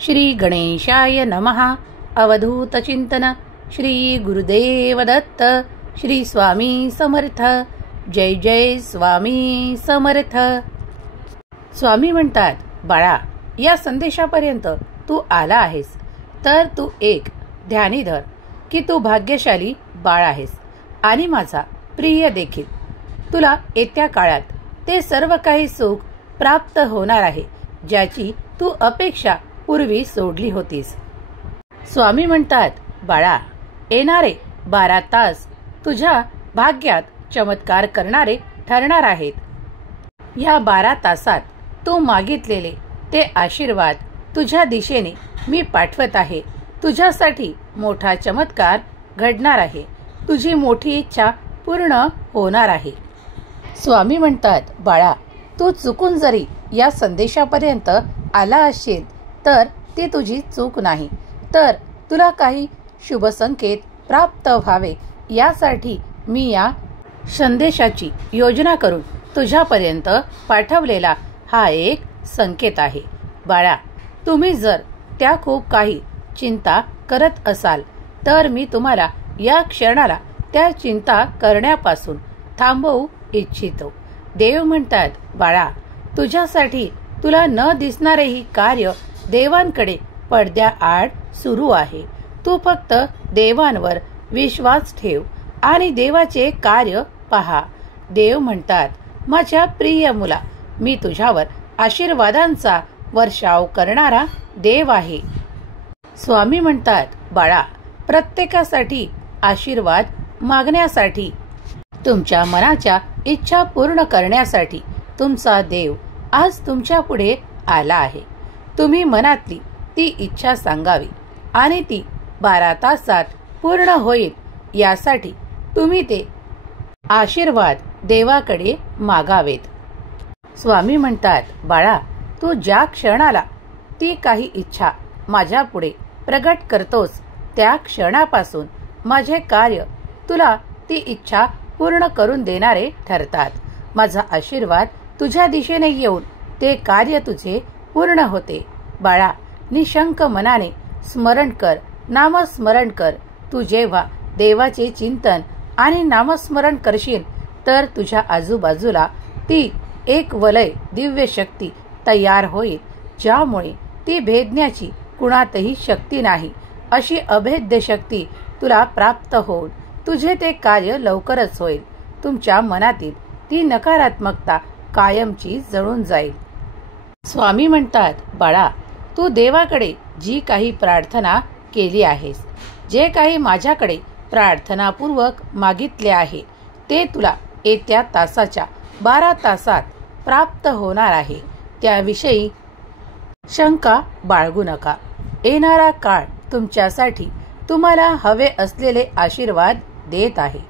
श्री गणेशाय नमः. अवधूत चिंतन. श्री गुरुदेव दत्त. श्री स्वामी समर्थ. जय जय स्वामी समर्थ. स्वामी म्हणतात, बाळा, या संदेशापर्यंत तू आला आहेस तर तू एक ध्यानी धर की तू भाग्यशाली बाळ आहेस आणि माझा प्रिय देखील. तुला येत्या काळात ते सर्व काही सुख प्राप्त होणार आहे ज्याची तू अपेक्षा पूर्वी सोडली होतीस. स्वामी म्हणतात, बाळा, येणारे 12 तास तुझ्या भाग्यात चमत्कार करणारे ठरणार आहेत. या 12 तासात तू मागितलेले ते आशीर्वाद तुझ्या दिशेने मी पाठवत आहे. तुझ्यासाठी मोठा चमत्कार घडणार आहे. तुझी मोठी इच्छा पूर्ण होणार आहे. स्वामी म्हणतात, बाळा, तू चुकून जरी या संदेशापर्यंत आला असशील तर ती तुझी चूक नाही, तर तुला काही शुभ संकेत प्राप्त व्हावे यासाठी मी या संदेशाची योजना करून तुझ्यापर्यंत पाठवलेला हा एक संकेत आहे. बाळा, तुम्ही जर त्या खूप काही चिंता करत असाल तर मी तुम्हाला या क्षणाला त्या चिंता करण्यापासून थांबवू इच्छितो. देव म्हणतात, बाळा, तुझ्यासाठी तुला न दिसणारेही कार्य देवांकडे पडद्याआड सुरू आहे. तू फक्त देवांवर विश्वास ठेव आणि देवाचे कार्य पहा. देव म्हणतात, माझ्या प्रिय मुला, मी तुझ्यावर आशीर्वादांचा वर्षाव करणारा देव आहे. स्वामी म्हणतात, बाळा, प्रत्येकासाठी आशीर्वाद मागण्यासाठी, तुमच्या मनाच्या इच्छा पूर्ण करण्यासाठी तुमचा देव आज तुमच्या पुढे आला आहे. तुम्ही मनातली ती इच्छा सांगावी आणि ती 12 तासात पूर्ण होईल यासाठी तुम्ही ते आशीर्वाद देवाकडे मागावेत. स्वामी म्हणतात, बाळा, तू ज्या क्षणाला ती काही इच्छा माझ्या पुढे प्रगट करतोस त्या क्षणापासून माझे कार्य तुला ती इच्छा पूर्ण करून देणारे ठरतात. माझा आशीर्वाद तुझ्या दिशेने येऊन ते कार्य तुझे पूर्ण होते. बाळा, निशंक मनाने स्मरण कर, नामस्मरण कर. तू जेव्हा देवाचे चिंतन आणि नामस्मरण करशील तर तुझ्या आजूबाजूला ती एक वलय दिव्य शक्ती तयार होईल ज्यामुळे ती भेदण्याची कुणातही शक्ती नाही अशी अभेद्य शक्ती तुला प्राप्त होईल. तुझे ते कार्य लवकरच होईल. तुमच्या मनातील ती नकारात्मकता कायमची जळून जाईल. स्वामी म्हणतात, बाळा, तू देवाकडे जी काही प्रार्थना केली आहेस, जे काही माझ्याकडे प्रार्थनापूर्वक मागितले आहे ते तुला येत्या तासाच्या 12 तासात प्राप्त होणार आहे. त्याविषयी शंका बाळगू नका. येणारा काळ तुमच्यासाठी तुम्हाला हवे असलेले आशीर्वाद देत आहे.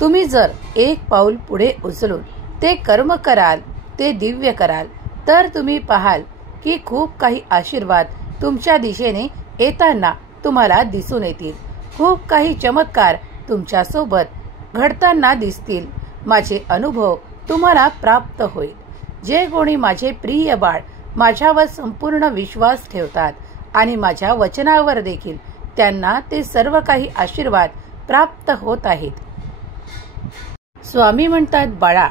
तुम्ही जर एक पाऊल पुढे उचलून ते कर्म कराल, ते दिव्य कराल, तर तुम्ही पाहाल की खूप काही आशीर्वाद तुमच्या दिशेने येताना तुम्हाला दिसून येतील. खूप काही चमत्कार तुमच्या सोबत घडताना दिसतील. माझे अनुभव तुम्हाला प्राप्त होईल. जे कोणी माझे प्रिय बाळ माझ्यावर संपूर्ण विश्वास ठेवतात आणि माझ्या वचनावर देखील त्यांना ते सर्व काही आशीर्वाद प्राप्त होत आहेत. स्वामी म्हणतात, बाळा,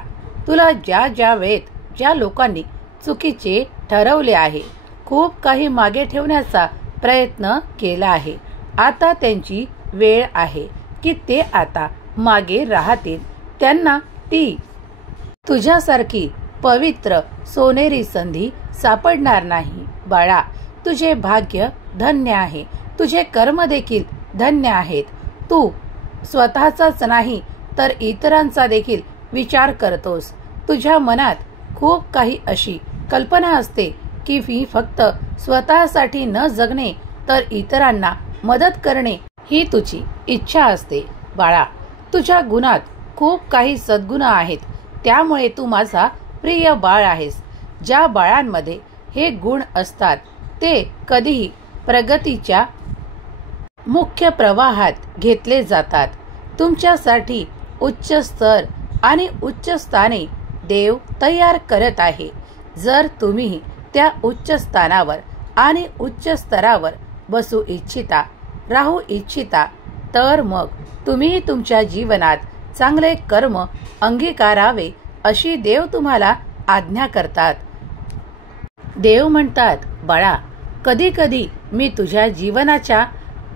तुला ज्या ज्या वेळेत ज्या लोकांनी चुकीचे ठरवले आहे, खूप काही मागे ठेवण्याचा प्रयत्न केला आहे, आता त्यांची वेळ आहे की ते आता मागे राहतील. त्यांना ती तुझ्यासारखी पवित्र सोनेरी संधी सापडणार नाही. बाळा, तुझे भाग्य धन्य आहे. तुझे कर्म देखील धन्य आहेत. तू स्वतःचाच नाही तर इतरांचा देखील विचार करतोस. तुझ्या मनात खूप काही अशी कल्पना असते की मी फक्त स्वतःसाठी न जगणे तर इतरांना मदत करणे ही तुझी इच्छा असते. बाळा, तुझ्या गुणात खूप काही सद्गुण आहेत. त्यामुळे तू माझा प्रिय बाळ आहेस. ज्या बाळांमध्ये हे गुण असतात ते कधीही प्रगतीच्या मुख्य प्रवाहात घेतले जातात. तुमच्यासाठी उच्च स्तर आणि उच्च स्थाने देव तयार करत आहे. जर तुम्ही त्या उच्च स्थानावर आणि उच्च स्तरावर बसू इच्छिता, राहू इच्छिता, तर मग तुम्ही तुमच्या जीवनात चांगले कर्म अंगीकारावे अशी देव तुम्हाला आज्ञा करतात. देव म्हणतात, बाळा, कधी कधी मी तुझ्या जीवनाच्या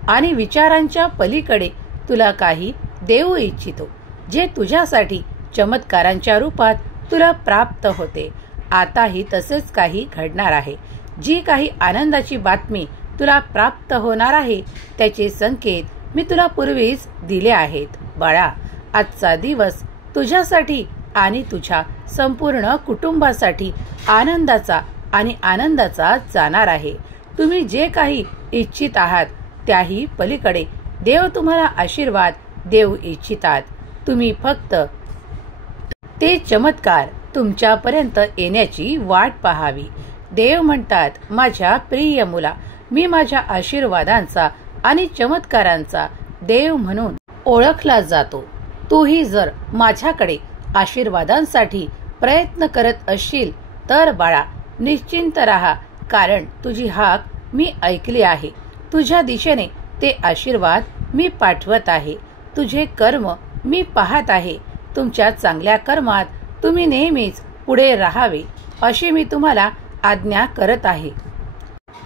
आणि विचारांच्या पलीकडे तुला काही देऊ इच्छितो, जे तुझ्यासाठी चमत्कारांच्या रूपात तुला प्राप्त होते. आताही तसेच काही घडणार आहे. जी काही आनंदाची बातमी तुला प्राप्त होणार आहे त्याचे संकेत मी तुला पूर्वीच दिले आहेत. बाळा, आजचा दिवस तुझ्यासाठी आणि तुझ्या संपूर्ण कुटुंबासाठी आनंदाचा आणि आनंदाचा जाणार आहे. तुम्ही जे काही इच्छित आहात त्याही पलीकडे देव तुम्हाला आशीर्वाद देऊ इच्छितात. तुम्ही फक्त ते चमत्कार तुमच्यापर्यंत येण्याची वाट पाहावी. देव म्हणतात, माझ्या प्रिय मुला, मी माझ्या आशीर्वादांचा आणि चमत्कारांचा देव म्हणून ओळखला जातो. तूही जर माझ्याकडे आशीर्वादांसाठी प्रयत्न करत असशील तर बाळा, निश्चिंत राहा, कारण तुझी हाक मी ऐकली आहे. तुझ्या दिशेने ते आशीर्वाद मी पाठवत आहे. तुझे कर्म मी पाहत आहे. तुमच्या चांगल्या कर्मात तुम्ही नेहमीच पुढे राहावे अशी मी तुम्हाला आज्ञा करत आहे.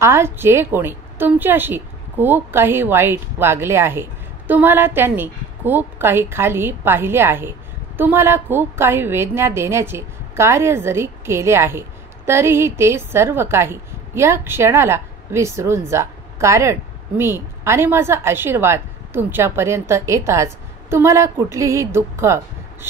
आज जे कोणी तुमच्याशी खूप काही वाईट वागले आहे, तुम्हाला त्यांनी खूप काही खाली पाहिले आहे, तुम्हाला खूप काही वेदना देण्याचे कार्य जरी केले आहे, तरीही ते सर्व काही या क्षणाला विसरून जा. कारण मी आणि माझा आशीर्वाद तुमच्यापर्यंत येताच तुम्हाला कुठलीही दुःख,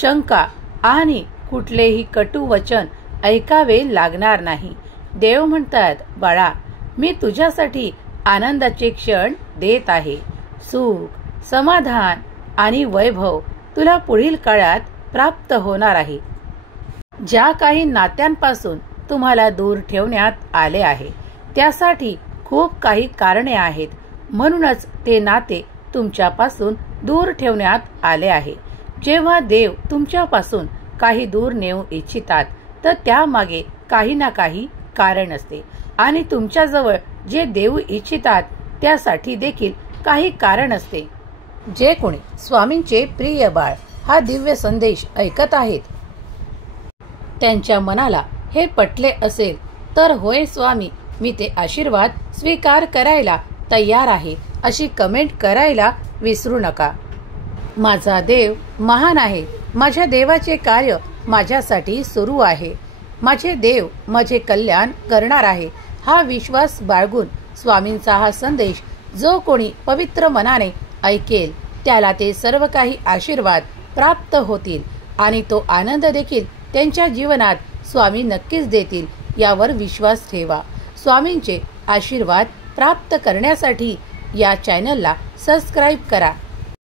शंका आणि कुठलेही कटू वचन ऐकावे लागणार नाही. देव म्हणतात, बाळा, मी तुझ्यासाठी आनंदाचे क्षण देत आहे. सुख, समाधान आणि वैभव तुला पुढील काळात प्राप्त होणार आहे. ज्या काही नात्यांपासून तुम्हाला दूर ठेवण्यात आले आहे त्यासाठी खूप काही कारणे आहेत, म्हणूनच ते नाते तुमच्यापासून दूर ठेवण्यात आले आहे. जेव्हा देव तुमच्यापासून काही दूर नेऊ इच्छितात तर त्यामागे काही ना काही कारण असते, आणि तुमच्याजवळ जे देऊ इच्छितात त्यासाठी देखील काही कारण असते. जे कोणी स्वामींचे प्रिय बाळ हा दिव्य संदेश ऐकत आहेत त्यांच्या मनाला हे पटले असेल तर होय स्वामी, मी ते आशीर्वाद स्वीकार करायला तयार आहे अशी कमेंट करायला विसरू नका. माझा देव महान आहे. माझ्या देवाचे कार्य माझ्यासाठी सुरू आहे. माझे देव माझे कल्याण करणार आहे हा विश्वास बाळगून स्वामींचा हा संदेश जो कोणी पवित्र मनाने ऐकेल त्याला ते सर्व काही आशीर्वाद प्राप्त होतील आणि तो आनंद देखील त्यांच्या जीवनात स्वामी नक्कीच देतील यावर विश्वास ठेवा. स्वामींचे आशीर्वाद प्राप्त करण्यासाठी या चॅनलला सबस्क्राईब करा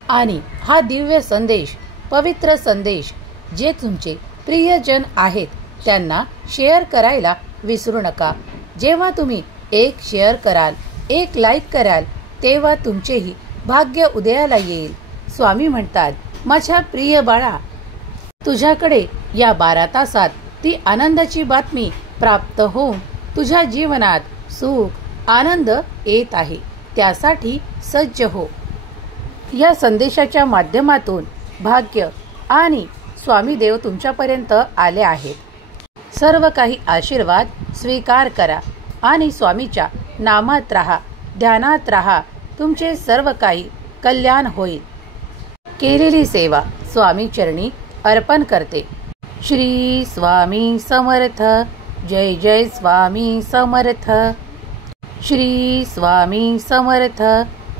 आणि हा दिव्य संदेश, पवित्र संदेश जे तुमचे प्रियजन आहेत त्यांना शेअर करायला विसरू नका. जेव्हा तुम्ही एक शेअर कराल, एक लाईक कराल, तेव्हा तुमचेही भाग्य उदयाला येईल. स्वामी म्हणतात, माझ्या प्रिय बाळा, तुझ्याकडे या 12 तासात ती आनंदाची बातमी प्राप्त होऊन तुझ्या जीवनात सुख, आनंद येत आहे. त्यासाठी सज्ज हो. या संदेशाच्या माध्यमातून भाग्य आणि स्वामी देव तुमच्यापर्यंत आले आहेत. सर्व काही आशीर्वाद स्वीकार करा आणि स्वामीच्या नामात राहा, ध्यानात राहा. तुमचे सर्व काही कल्याण होईल. केलेली सेवा स्वामी चरणी अर्पण करते. श्री स्वामी समर्थ. जय जय स्वामी समर्थ. श्री स्वामी समर्थ.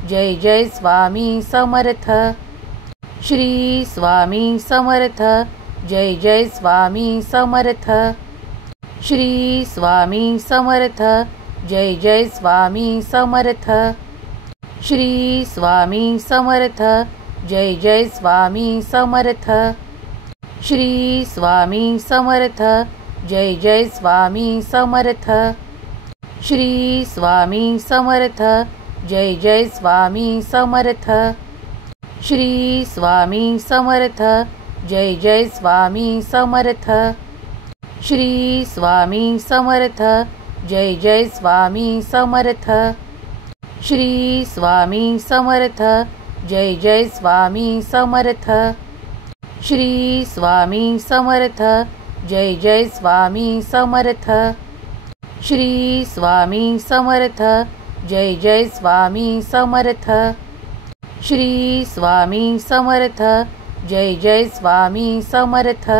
जय जय स्वामी समर्थ. श्री स्वामी समर्थ. जय जय स्वामी समर्थ. श्री स्वामी समर्थ. जय जय स्वामी समर्थ. श्री स्वामी समर्थ. जय जय स्वामी समर्थ. श्री स्वामी समर्थ. जय जय स्वामी समर्थ. श्री स्वामी समर्थ. जय जय स्वामी समर्थ. श्री स्वामी समर्थ. जय जय स्वामी समर्थ. श्री स्वामी समर्थ. जय जय स्वामी समर्थ. श्री स्वामी समर्थ. जय जय स्वामी समर्थ. श्री स्वामी समर्थ. जय जय स्वामी समर्थ. श्री स्वामी समर्थ. जय जय स्वामी समर्थ. श्री स्वामी समर्थ. जय जय स्वामी समर्थ.